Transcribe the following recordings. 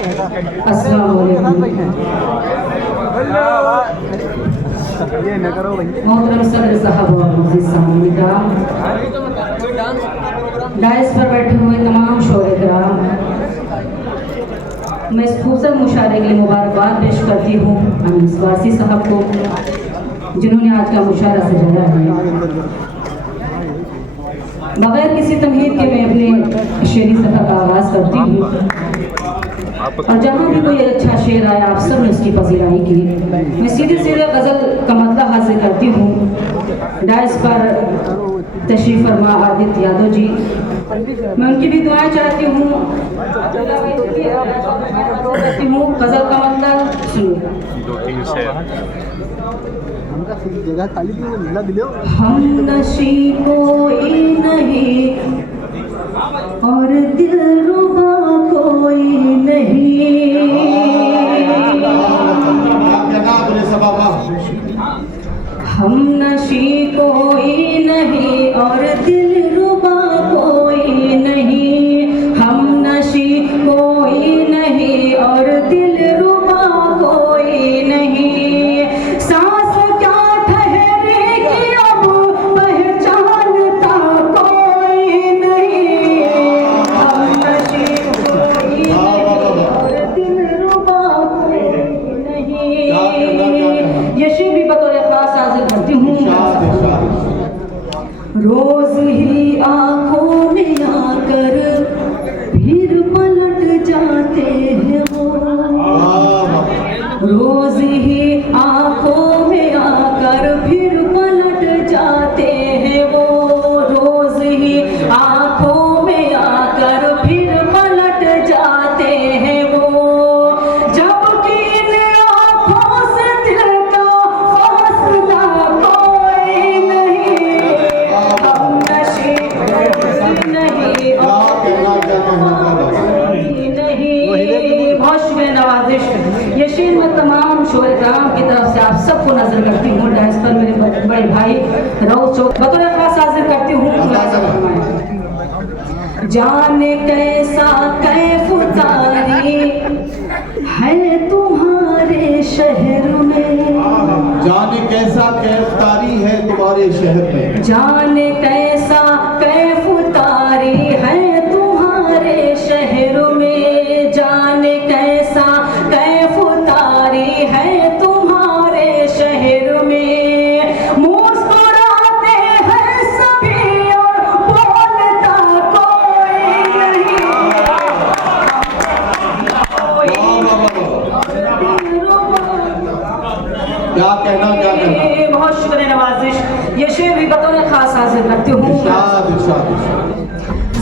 अस्सलाम वालेकुम। मोहतरम सदर साहब और मुअज़्ज़िज़ सामईन किराम, डाइस पर बैठे हुए तमाम शोरे किराम, मैं इस खूबसूरत मुशायरे के लिए मुबारकबाद पेश करती हूँ अमीस वासी साहब को, जिन्होंने आज का मुशायरा सजाया है। बगैर किसी तमहीद के मैं अपने शेरी सफ़र का आगाज़ करती हूँ और जहाँ भी कोई अच्छा शेर आया आप सब ने उसकी पजीराई की। मैं सीधे सीधे गज़ल का मतलब हासिल करती हूँ। डाइस पर तशरीफ़ फरमा आदित्य यादव जी, मैं उनकी भी दुआएं चाहती हूँ। गज़ल का मतलब सुनिए। हम नशी कोई नहीं और दिलरुबा कोई नहीं, हम नशी कोई नहीं और दिलरुबा कोई नहीं, हम नशी कोई नहीं और दिलरुबा कोई नहीं। रोज ही आँखों में आकर फिर पलट जाते हैं वो, रोज ही आँखों में आकर फिर पलट जाते हैं वो, रोज ही आँखों में आकर फिर पलट जाते हैं वो। जबकि इन आँखों से दिल का फासला कोई नहीं, ये शेर मैं तमाम शोरे कराम की तरफ से आप सबको नजर करती हूँ। डांस पर मेरे बड़े भाई रऊफ चौक बतौर खास हाजिर करती हूँ। जाने कैसा कैफ तारी है तुम्हारे शहर में, जाने कैसा कैफ तारी है तुम्हारे शहर में, जाने कैसा कैफ तारी है तुम्हारे शहर में, जाने कैसा कैफ तारी है तुम्हारे शहर में। मुस्कुराते हैं सभी और बोलता कोई नहीं, क्या कहना क्या कहना। बहुत शुक्र नवाजिश। ये शेर भी बतौर खास हाजिर करती हूँ।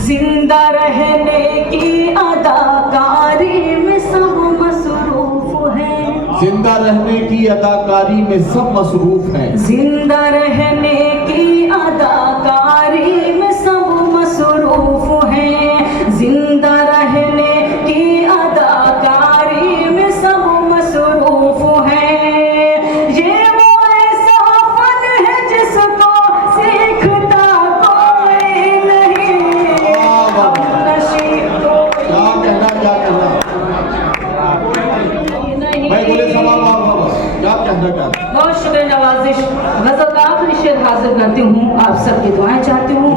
जिंदा रहने की अदाकारी में सब मसरूफ है, जिंदा रहने की अदाकारी में सब मसरूफ हैं, जिंदा रहने की अदाकारी में सब मसरूफ हैं, जिंदा रहने की अदाकारी में सब मसरूफ हैं। ये वो ऐसा फन है जिसको सीखता कोई नहीं, नशी कोई क्या कहना भाई बोले सवाल क्या कहना क्या। बहुत शुक्र नवाजिश। गजल का आखिरी शेर हाजिर करती हूँ, आप सबकी दुआएं चाहती हूँ।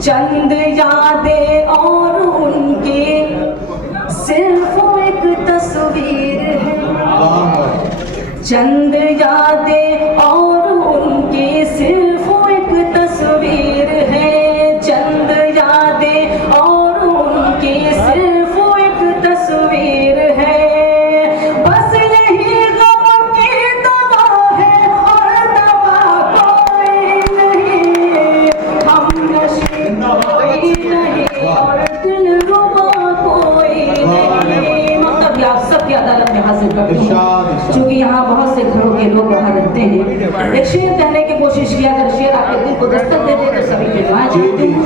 चंद यादें और उनकी सिर्फ एक तस्वीर है, चंद यादें और उनकी सिर्फ एक तस्वीर है, चंद यादें और उनकी सिर्फ एक तस्वीर है। बस यही गम की दवा है और दवा कोई नहीं, हम नशी कोई नहीं और दिलरुबा कोई नहीं। मतलब आप सबकी अदालत में हाजिर करती हूँ, क्योंकि यहाँ बहुत से घरों के लोग वहाँ रहते हैं। एक शेर कहने की कोशिश किया, अगर शेर आपके दिल को दस्तक दे दे तो सभी के दुआएं चाहती हूँ।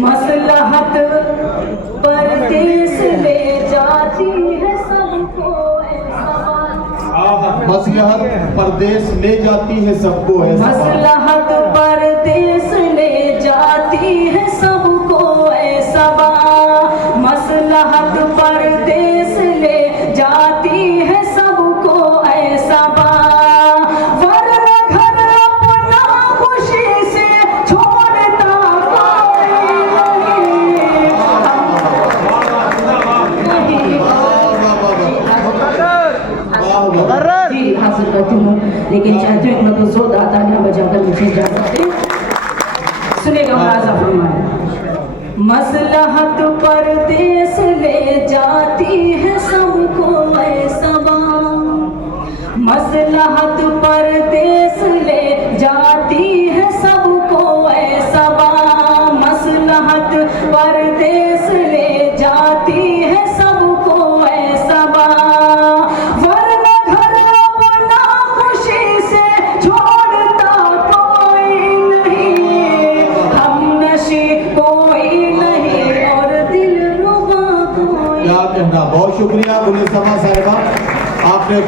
मसलहत परदेस ले जाती है सबको ऐसा, मसलहत परदेस ले जाती है सबको ऐसा, मसलहत परदेस ले जाती है सबको ऐसा। ये चाहती हूँ मतलब जोरदार तालियां बजाकर मुझे इजाजत दें। सुनेगा मुलाजा फरमाए। मसलहत परदेस ले जाती है सबको ऐसा, मसलहत परदेस ले जाती है सबको ऐसा, मसलहत परदेस ले जाती है सबको ऐसा, वरना घर अपना खुशी से छोड़ता कोई नहीं, हम नशी कोई नहीं और दिल रुबा कोई। क्या कहना, बहुत शुक्रिया गुलिस्तामा साहिबा, आपने